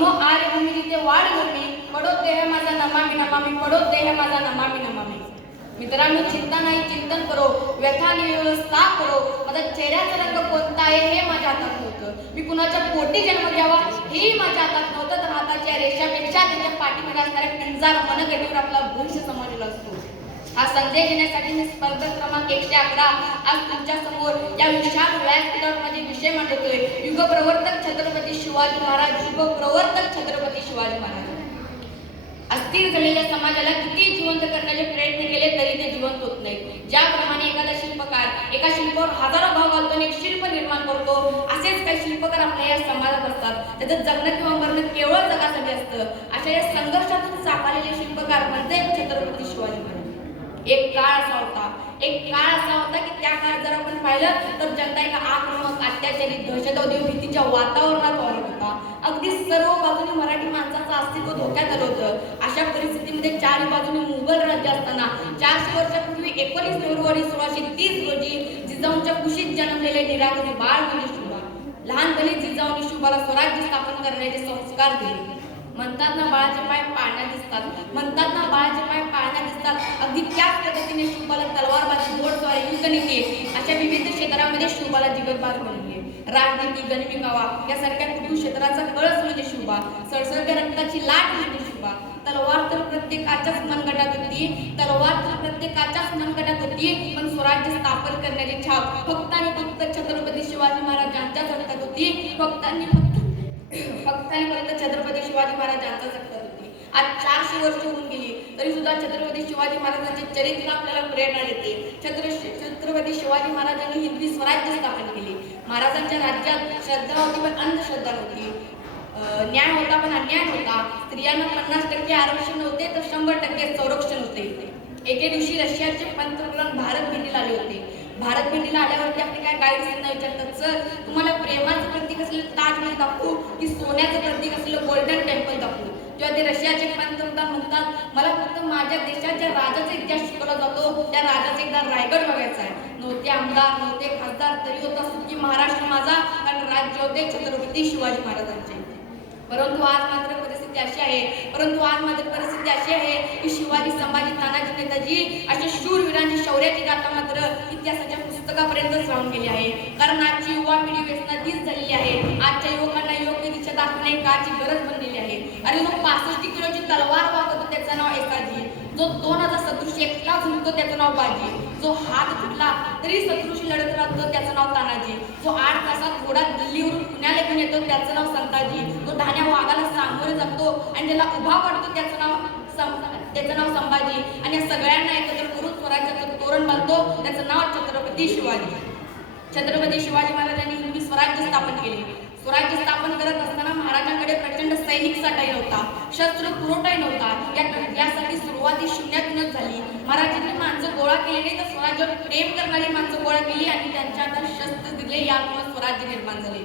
नमो आर्य भूमी जिथे वाढ भूमी, पडोत देह माझा नमामि नमामि, पडोत देह माझा नमामि नमामि. मित्रांनो, चिंता नाही चिंतन करो, व्यथा आणि व्यवस्था करो. माझा चेहऱ्याचा रंग कोणता आहे हे माझ्या हातात नव्हतं. मी कुणाच्या पोटी जन्म घ्यावा हेही माझ्या हातात नव्हतं. तर हाताच्या रेषापेक्षा त्याच्या पाठीमध्ये असणाऱ्या पिंजार मनगटीवर आपला भविष्य समजलेला असतो. हा संदेश देण्यासाठी मी स्पर्धा क्रमांक 111 आज तुमच्या समोर या विशाल व्यासपीठावर माझे विषय मांडतोय. युग प्रवर्तक छत्रपती शिवाजी महाराज. युग प्रवर्तक छत्रपती शिवाजी महाराज. अस्थिर झालेल्या समाजाला किती जिवंत करण्याचे प्रयत्न केले तरी ते जिवंत होत नाहीत. ज्याप्रमाणे एखादा शिल्पकार एका शिल्पावर हजारो भाव घालतो आणि एक शिल्प निर्माण करतो, असेच काही शिल्पकार आपल्या या समाजात असतात. त्याचं जगणं किंवा मरणं केवळ जगासाठी असतं. अशा या संघर्षातून साकारलेले शिल्पकार म्हणजे छत्रपती शिवाजी महाराज. एक काळ असा होता की त्या काळात जर आपण पाहिलं तर जनता एका आक्रमक, अत्याचारी, दहशतवादी भीतीच्या वातावरणात वाढत होता. अगदी सर्व बाजूने मराठी माणसाचं अस्तित्व धोक्यात आलं होतं. अशा परिस्थितीमध्ये चारही बाजूने मुघल राज्य असताना 400 वर्षापूर्वी 19 फेब्रुवारी 1630 रोजी जिजाऊंच्या कुशीत जन्मलेले निरागरी बाळ म्हणजे शुभा. लहानपणी जिजाऊंनी शुभाला स्वराज्य स्थापन करण्याचे संस्कार दिले. म्हणतात ना बाळाचे पाय पाळण्यात दिसतात. अगदी त्याच पद्धतीने शुभाला तलवारबाजी, घोडस्वारी, युद्धनीती अशा विविध क्षेत्रामध्ये शुभाला जिगरबाज बनवले. राजनीती, गणिमिकावा यासारख्या कुठून क्षेत्राचा कळस म्हणजे शुभा. सळसळत्या रक्ताची लाट म्हणजे शुभा. तलवार तर प्रत्येकाच्याच मनगटात होती, पण स्वराज्य स्थापन करण्याची छाप फक्त आणि फक्त छत्रपती शिवाजी महाराजांच्याच हातात होती. फक्त छत्रपती शिवाजी महाराजांच्याच हातात होती. आज 400 वर्ष होऊन गेली तरी सुद्धा छत्रपती शिवाजी महाराजांचे चरित्र आपल्याला प्रेरणा देते. छत्रपती शिवाजी महाराजांनी हिंदवी स्वराज्य स्थापन केले. महाराजांच्या राज्यात श्रद्धा होती पण अंधश्रद्धा नव्हती. न्याय होता पण अन्याय नव्हता. स्त्रियांना 50% आरक्षण होते तर 100% संरक्षण होते. एके दिवशी रशियाचे पंतप्रधान भारत भेटीला आले होते. भारत भेटीला आल्यावरती आपले काय गाईड्स विचारतात, सर तुम्हाला प्रेमाचं प्रतीक असलेलं ताजमहल दाखवू की सोन्याचं प्रतीक असलेलं गोल्डन टेम्पल दाखवू? तेव्हा ते रशियाचे पंतप्रधान म्हणतात, मला फक्त माझ्या देशाच्या राजाचा इतिहास शिकवला जातो, त्या राजाचा एकदा रायगड बघायचा आहे. नव्हते आमदार, नव्हते खासदार, तरी होता सुखी महाराष्ट्र माझा, कारण राज्य होते छत्रपती शिवाजी महाराजांचे. परंतु आज मात्र परिस्थिती अशी आहे की शिवाजी, संभाजी, तानाजी, नेताजी अशा शूरवीरांची शौर्याची गाथा मात्र इतिहासाच्या पुस्तकापर्यंतच राहून गेली आहे. कारण आजची युवा पिढी व्यसनाधीन झालेली आहे. आजच्या युवकांना योग्य दिशा दाखवणे काळाची गरज बनलेली आहे. अरे जो 65 किलोची तलवार वापरतो त्याचं नाव एकाजी, जो 2000 शत्रूशी एकटा झुंजतो त्याचं नाव बाजी, जो हात तुटला तरी शत्रूशी लढत राहतो त्याचं नाव तानाजी, जो 8 तासात घोडा दिल्लीवरून पुण्याला घेऊन येतो त्याचं नाव संताजी, जो ढाण्या वाघाला सामोरे जातो आणि त्याला उभा पडतो त्याचं नाव संभाजी, आणि या सगळ्यांना एकत्र करून स्वराज्याचं तोरण बांधतो त्याचं नाव छत्रपती शिवाजी. छत्रपती शिवाजी महाराजांनी हिंदवी स्वराज्य स्थापन केले. स्वराज्य स्थापन करत असताना महाराजांकडे प्रचंड सैनिक साठाही नव्हता, शस्त्र पुरवठाही नव्हता. यासाठी सुरुवाती शून्यातूनच झाली. महाराजांनी माणसं गोळा केली नाही तर स्वराज्यावर प्रेम करणारी माणसं गोळा केली आणि त्यांच्या हातात शस्त्र दिले. यातूनच स्वराज्य निर्माण झाले.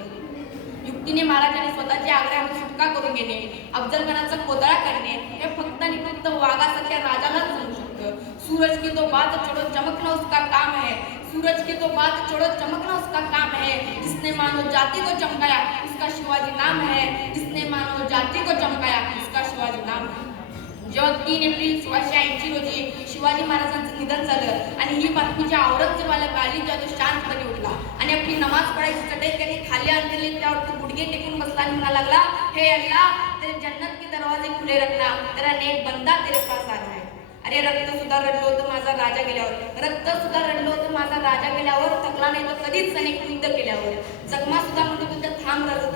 युक्तीने महाराजांनी स्वतःची आग्र्याहून सुटका करून घेणे, अफजल खानाचा कोदळा करणे हे फक्त आणि फक्त वाघासारख्या राजालाच जमू शकतं. सूरज की तो बात छोड़ो चमकना उसका काम है, सूरज की तो बात छोड़ो चमकना उसका काम है, जिसने मानव जाति को चमकाया उसका शिवाजी नाम है, जिसने मानव जाति को चमकाया उसका शिवाजी नाम है. जेव्हा 3 एप्रिल 1680 रोजी शिवाजी महाराजांचं निधन झालं आणि ही बातमीच्या औरंगजेबाला कळली, तेव्हा तो शांतपणे उठला आणि आपली नमाज पढायची चटई त्याने खाली आणलेली त्यावर तो गुडघे टेकून बसला आणि म्हणा लागला, हे अल्लाह तेरे जन्नत के दरवाजे खुले रखना, तेरा नेक बंदा तेरे पास आ रहा है. अरे रक्त सुद्धा रडलं होतं माझा राजा गेल्यावर, थकला नाही तर कधीच अनेक युद्ध केल्यावर. जगमा सुद्धा म्हणत होत्या थांब राजा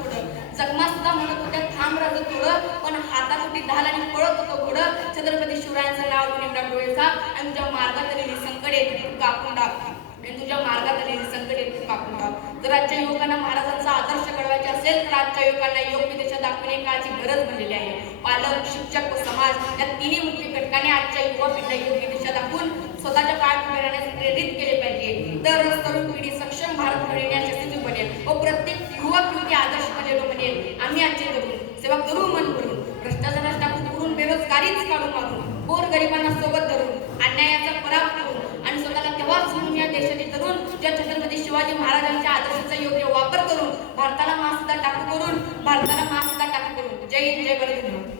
थोडं, पण हातातोटी ढाल आणि पळत होतो घोडं. छत्रपती शिवरायांचं नाव निवडा डोळेचा आणि तुझ्या मार्गात आलेली संकटे कापून टाक. जर आजच्या युवकांना महाराजांचा आदर्श घडवायचा असेल तर आजच्या युवकांना योग्य दिशा दाखवणे काळाची गरज बनलेली आहे. पालक, शिक्षक व समाज या तिन्ही मुख्य घटकांनी आजच्या युवा पिढीला योग्य दिशा दाखवून स्वतःच्या पायात उभे राहण्यास प्रेरित केले पाहिजे. तर तरुण पिढी सक्षम भारत घडविण्यास यशस्वी बनेल व प्रत्येक युवक युवती आदर्श बनेल. आम्ही आजचे तरुण सेवा करू मन भरून, भ्रष्टाचारास टाकून करून, बेरोजगारीच काढून मारून, गोरगरिबांना सोबत धरून, अन्यायाचा पराभव करून आणि स्वतःला तेव्हाच म्हणून या देशाचे तरुण ज्या छत्रपती शिवाजी महाराजांच्या आदर्शाचा योग्य वापर करून भारताला महासत्ता टाकू करून जय जय हिंद जय भारत धन्यवाद.